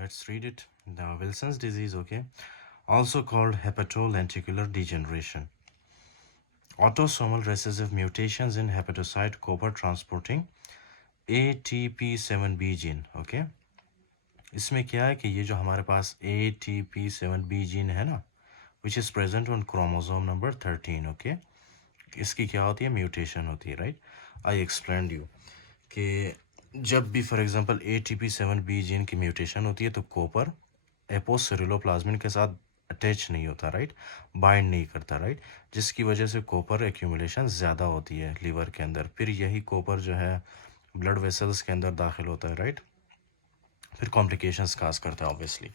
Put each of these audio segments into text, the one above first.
Let's read it. The Wilson's disease, okay, also called hepatolenticular degeneration. Autosomal recessive mutations in hepatocyte copper transporting ATP7B gene, okay. इसमें क्या है कि ये जो हमारे पास ATP7B जीन है ना, which is present on chromosome number 13, okay. इसकी क्या होती है, म्यूटेशन होती है, राइट। आई एक्सप्लेन यू कि जब भी फॉर एग्जांपल ATP7B जीन की म्यूटेशन होती है तो कॉपर एपोसेरुलोप्लाज्मिन के साथ अटैच नहीं होता, राइट, बाइंड नहीं करता, राइट, जिसकी वजह से कॉपर एक्यूमुलेशन ज़्यादा होती है लीवर के अंदर। फिर यही कॉपर जो है ब्लड वेसल्स के अंदर दाखिल होता है, राइट, फिर कॉम्प्लिकेशंस काज करता है obviously.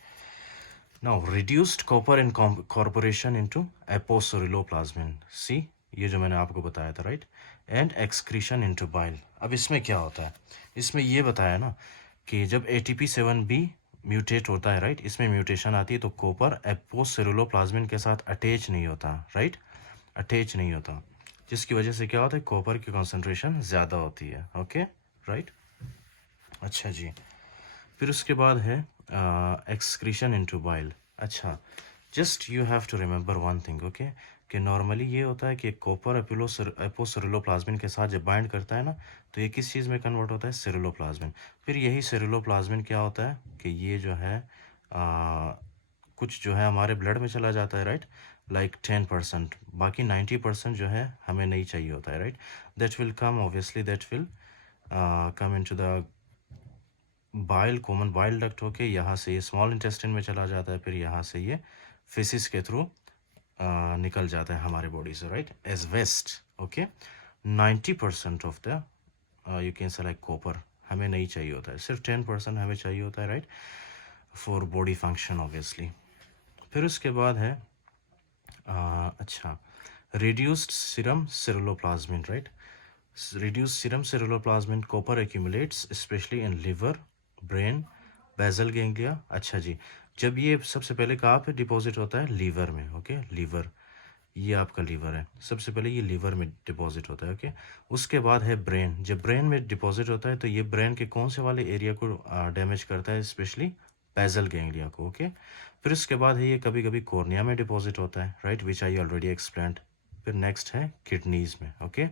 Now reduced copper incorporation into apoceruloplasmin, see, ये जो मैंने आपको बताया था, right, and excretion into bile. अब इसमें क्या होता है, इसमें ये बताया ना कि जब ATP7B म्यूटेट होता है, राइट, इसमें म्यूटेशन आती है तो कॉपर एपोसेरुलोप्लाज्मिन के साथ अटैच नहीं होता, राइट, अटैच नहीं होता, जिसकी वजह से क्या होता है, कॉपर की कॉन्सेंट्रेशन ज़्यादा होती है, ओके, राइट। अच्छा जी, फिर उसके बाद है एक्सक्रीशन इनटू बाइल। अच्छा, just you have to remember one thing, okay, कि नॉर्मली ये होता है कि कॉपर एपोसेरुलोप्लाज्मिन के साथ जब बाइंड करता है ना, तो ये किस चीज़ में कन्वर्ट होता है, सेरुलोप्लाज्मिन। फिर यही सेरुलोप्लाज्मिन क्या होता है कि ये जो है कुछ जो है हमारे ब्लड में चला जाता है, राइट, लाइक 10%, बाकी 90% जो है हमें नहीं चाहिए होता है, right. That will come obviously, that will come into the bile, common bile duct होके यहाँ से ये स्मॉल इंटेस्टाइन में चला जाता है, फिर यहाँ से ये फेसिस के थ्रू निकल जाता है हमारे बॉडी से, right, as waste, okay. 90% of the you can say like copper हमें नहीं चाहिए होता है, सिर्फ 10% हमें चाहिए होता है, right, for body function obviously. फिर उसके बाद है अच्छा, reduced serum ceruloplasmin, right? Reduced serum ceruloplasmin copper accumulates especially in liver, brain, basal ganglia। अच्छा जी, जब ये सबसे पहले कहाँ पे डिपॉजिट होता है, लीवर में, ओके, लीवर, ये आपका लीवर है, सबसे पहले ये लीवर में डिपॉजिट होता है, ओके। उसके बाद है ब्रेन, जब ब्रेन में डिपॉजिट होता है तो ये ब्रेन के कौन से वाले एरिया को डैमेज करता है, स्पेशली बेजल गैंग्लिया को, ओके। फिर उसके बाद है ये कभी कभी कॉर्निया में डिपॉजिट होता है, right, which I already explained. फिर नेक्स्ट है किडनीज में, ओके।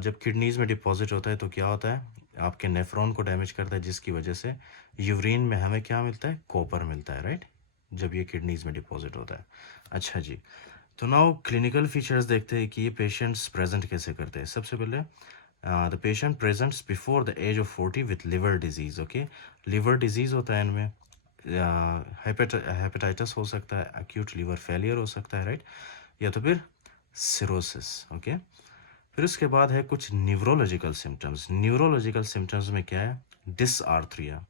जब किडनीज में डिपॉजिट होता है तो क्या होता है, आपके नेफ्रॉन को डैमेज करता है, जिसकी वजह से यूरिन में हमें क्या मिलता है, कॉपर मिलता है, राइट, जब ये किडनीज में डिपॉजिट होता है। अच्छा जी, तो नाउ क्लिनिकल फीचर्स देखते हैं कि ये पेशेंट्स प्रेजेंट कैसे करते हैं। सबसे पहले the patient presents before the age of 40 with liver disease, okay. Liver disease होता है इनमें, हेपेटाइटिस हो सकता है, एक्यूट लिवर फेलियर हो सकता है, राइट, या तो फिर सिरोसिस, ओके। फिर उसके बाद है कुछ न्यूरोलॉजिकल सिम्टम्स। न्यूरोलॉजिकल सिम्टम्स में क्या है, डिसआर्थरिया,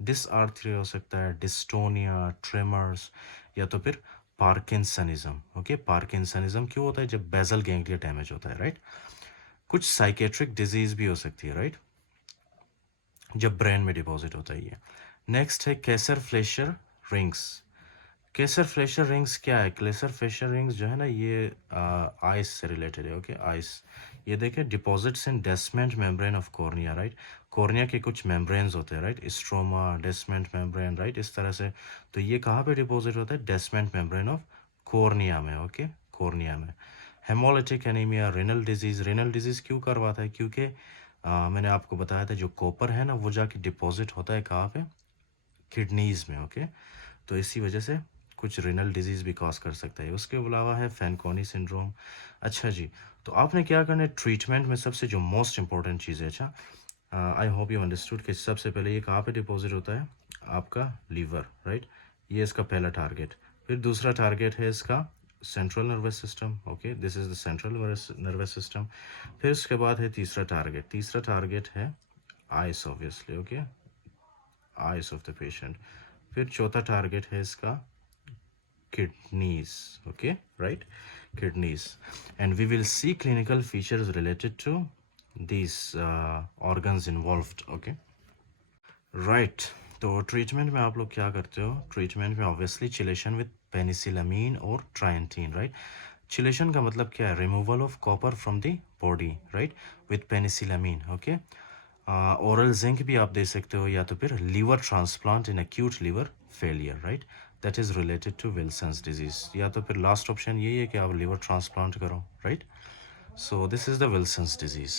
डिसआर्थरिया हो सकता है, डिस्टोनिया, ट्रेमर्स, या तो फिर पार्किंसनिज्म, ओके। पार्किंसनिज्म क्यों होता है, जब बेजल गैंग्लिया डैमेज होता है, राइट। कुछ साइकेट्रिक डिजीज भी हो सकती है, राइट, जब ब्रेन में डिपॉजिट होता है ये। नेक्स्ट है केसर फ्लेशर रिंग्स। केसर फ्लेशर रिंग्स क्या है, केसर फ्लेशर रिंग्स जो है ना, ये आइस से रिलेटेड है, ओके, आइस। ये देखिए, deposits in Descemet membrane of cornea, right, cornea के कुछ मेम्ब्रेन्स होते हैं, right, stroma, Descemet membrane, right, इस तरह से। तो ये कहाँ पे डिपॉजिट होता है, डेस्मेंट मेम्ब्रेन ऑफ कॉर्निया में, ओके, कॉर्निया में। Haemolytic anaemia, renal disease, renal disease क्यों करवाता है, क्योंकि मैंने आपको बताया था जो कॉपर है ना वो जाके डिपॉजिट होता है कहाँ पे, किडनीज में, ओके। तो इसी वजह से कुछ रेनल डिजीज भी कॉज कर सकता है। उसके अलावा है फैनकोनी सिंड्रोम। अच्छा जी, तो आपने क्या करना है ट्रीटमेंट में, सबसे जो मोस्ट इंपॉर्टेंट चीज़ है, अच्छा, आई होप यू अंडरस्टूड कि सबसे पहले ये कहाँ पे डिपॉजिट होता है, आपका लीवर, राइट, ये इसका पहला टारगेट। फिर दूसरा टारगेट है इसका central nervous system, okay, this is the central nervous system. फिर उसके बाद है तीसरा टारगेट है ice obviously, okay, ice of the patient. फिर चौथा टारगेट है इसका kidneys, okay, right, kidneys, and we will see clinical features related to these organs involved, okay, right। तो ट्रीटमेंट में आप लोग क्या करते हो, ट्रीटमेंट में ऑब्वियसली चिलेशन विद पेनिसिलामीन और ट्रायंटीन, राइट। चिलेशन का मतलब क्या है, removal of copper from the body, right, with penicillamine, okay. Oral zinc भी आप दे सकते हो, या तो फिर liver transplant in acute liver failure, right, that is related to Wilson's disease, या तो फिर लास्ट ऑप्शन यही है कि आप लीवर ट्रांसप्लांट करो, right. So this is the Wilson's disease.